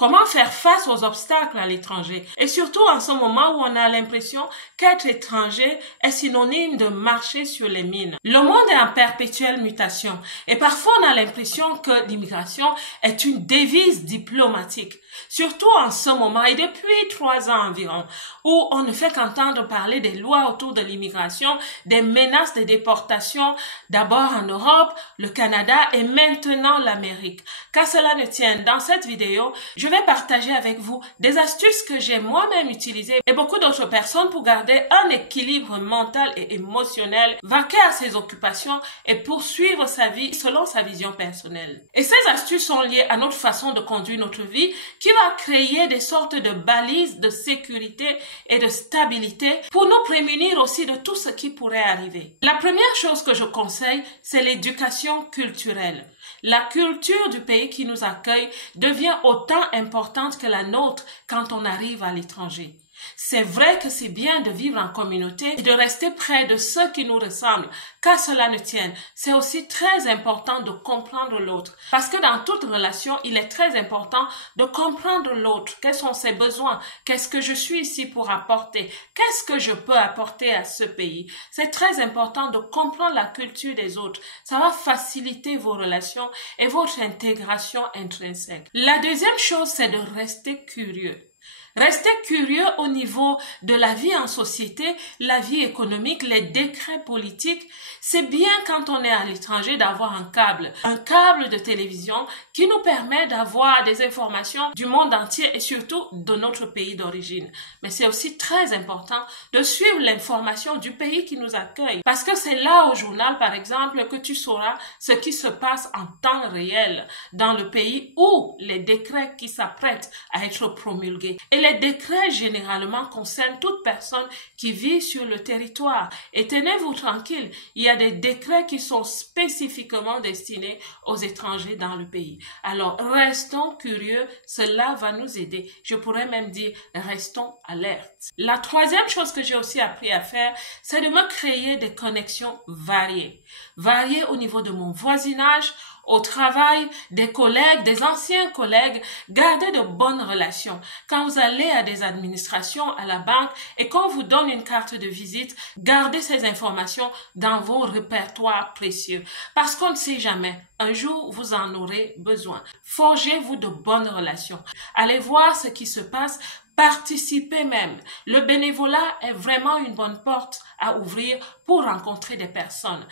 Comment faire face aux obstacles à l'étranger? Et surtout en ce moment où on a l'impression qu'être étranger est synonyme de marcher sur les mines. Le monde est en perpétuelle mutation et parfois on a l'impression que l'immigration est une devise diplomatique. Surtout en ce moment et depuis 3 ans environ, où on ne fait qu'entendre parler des lois autour de l'immigration, des menaces de déportation, d'abord en Europe, le Canada et maintenant l'Amérique. Qu'à cela ne tienne, dans cette vidéo, je vais partager avec vous des astuces que j'ai moi-même utilisées et beaucoup d'autres personnes pour garder un équilibre mental et émotionnel, vaquer à ses occupations et poursuivre sa vie selon sa vision personnelle. Et ces astuces sont liées à notre façon de conduire notre vie qui va créer des sortes de balises de sécurité et de stabilité pour nous prémunir aussi de tout ce qui pourrait arriver. La première chose que je conseille, c'est l'éducation culturelle. La culture du pays qui nous accueille devient autant importante que la nôtre quand on arrive à l'étranger. C'est vrai que c'est bien de vivre en communauté et de rester près de ceux qui nous ressemblent, qu'à cela ne tienne. C'est aussi très important de comprendre l'autre. Parce que dans toute relation, il est très important de comprendre l'autre. Quels sont ses besoins? Qu'est-ce que je suis ici pour apporter? Qu'est-ce que je peux apporter à ce pays? C'est très important de comprendre la culture des autres. Ça va faciliter vos relations et votre intégration intrinsèque. La deuxième chose, c'est de rester curieux. Restez curieux au niveau de la vie en société, la vie économique, les décrets politiques. C'est bien quand on est à l'étranger d'avoir un câble de télévision qui nous permet d'avoir des informations du monde entier et surtout de notre pays d'origine. Mais c'est aussi très important de suivre l'information du pays qui nous accueille parce que c'est là au journal, par exemple, que tu sauras ce qui se passe en temps réel dans le pays ou les décrets qui s'apprêtent à être promulgués. Et les décrets généralement concernent toute personne qui vit sur le territoire. Et tenez-vous tranquille, il y a des décrets qui sont spécifiquement destinés aux étrangers dans le pays. Alors, restons curieux, cela va nous aider. Je pourrais même dire, restons alertes. La troisième chose que j'ai aussi appris à faire, c'est de me créer des connexions variées. Variées au niveau de mon voisinage, au travail, des collègues, des anciens collègues, gardez de bonnes relations. Quand vous allez à des administrations, à la banque et qu'on vous donne une carte de visite, gardez ces informations dans vos répertoires précieux. Parce qu'on ne sait jamais, un jour vous en aurez besoin. Forgez-vous de bonnes relations. Allez voir ce qui se passe. Participez même. Le bénévolat est vraiment une bonne porte à ouvrir pour rencontrer des personnes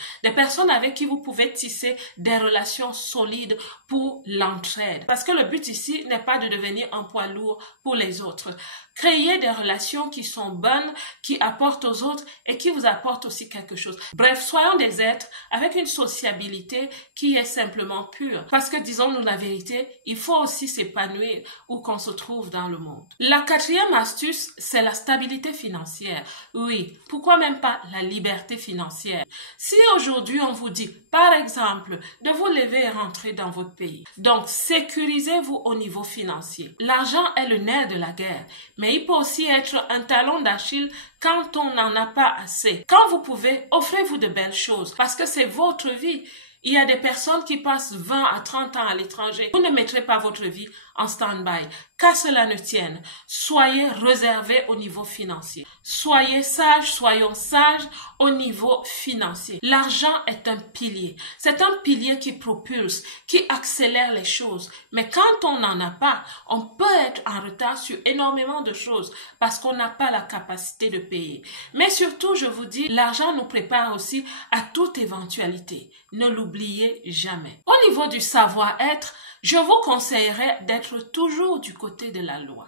avec qui vous pouvez tisser des relations solides pour l'entraide. Parce que le but ici n'est pas de devenir un poids lourd pour les autres. Créez des relations qui sont bonnes, qui apportent aux autres et qui vous apportent aussi quelque chose. Bref, soyons des êtres avec une sociabilité qui est simplement pure. Parce que disons-nous la vérité, il faut aussi s'épanouir où qu'on se trouve dans le monde. La quatrième astuce, c'est la stabilité financière. Oui, pourquoi même pas la liberté financière? Si aujourd'hui on vous dit, par exemple, de vous lever et rentrer dans votre pays, donc sécurisez-vous au niveau financier. L'argent est le nerf de la guerre, mais il peut aussi être un talon d'Achille quand on n'en a pas assez. Quand vous pouvez, offrez-vous de belles choses parce que c'est votre vie. Il y a des personnes qui passent 20 à 30 ans à l'étranger. Vous ne mettrez pas votre vie en stand-by. Qu'à cela ne tienne, soyez réservés au niveau financier. Soyez sages, soyons sages au niveau financier. L'argent est un pilier. C'est un pilier qui propulse, qui accélère les choses. Mais quand on n'en a pas, on peut être en retard sur énormément de choses parce qu'on n'a pas la capacité de payer. Mais surtout, je vous dis, l'argent nous prépare aussi à toute éventualité. Ne l'oubliez jamais. Au niveau du savoir-être, je vous conseillerais d'être toujours du côté de la loi.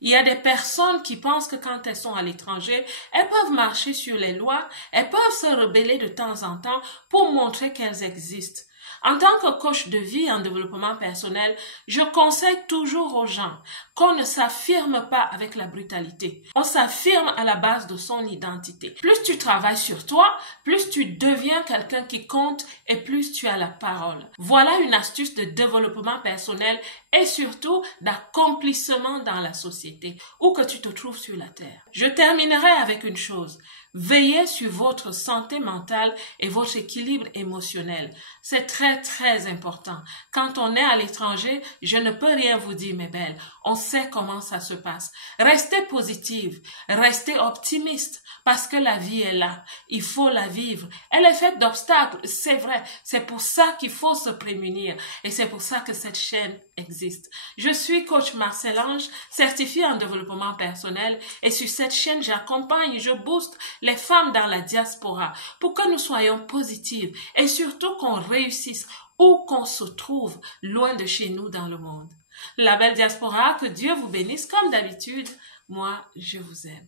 Il y a des personnes qui pensent que quand elles sont à l'étranger, elles peuvent marcher sur les lois, elles peuvent se rebeller de temps en temps pour montrer qu'elles existent. En tant que coach de vie en développement personnel, je conseille toujours aux gens qu'on ne s'affirme pas avec la brutalité. On s'affirme à la base de son identité. Plus tu travailles sur toi, plus tu deviens quelqu'un qui compte et plus tu as la parole. Voilà une astuce de développement personnel et surtout d'accomplissement dans la société, où que tu te trouves sur la terre. Je terminerai avec une chose. Veillez sur votre santé mentale et votre équilibre émotionnel. C'est très, très important. Quand on est à l'étranger, je ne peux rien vous dire, mes belles. On sait comment ça se passe. Restez positive, restez optimiste, parce que la vie est là. Il faut la vivre. Elle est faite d'obstacles, c'est vrai. C'est pour ça qu'il faut se prémunir. Et c'est pour ça que cette chaîne existe. Je suis coach Marcel Ange, certifié en développement personnel. Et sur cette chaîne, j'accompagne, je booste les femmes dans la diaspora pour que nous soyons positives et surtout qu'on réussisse où qu'on se trouve loin de chez nous dans le monde. La belle diaspora, que Dieu vous bénisse comme d'habitude. Moi, je vous aime.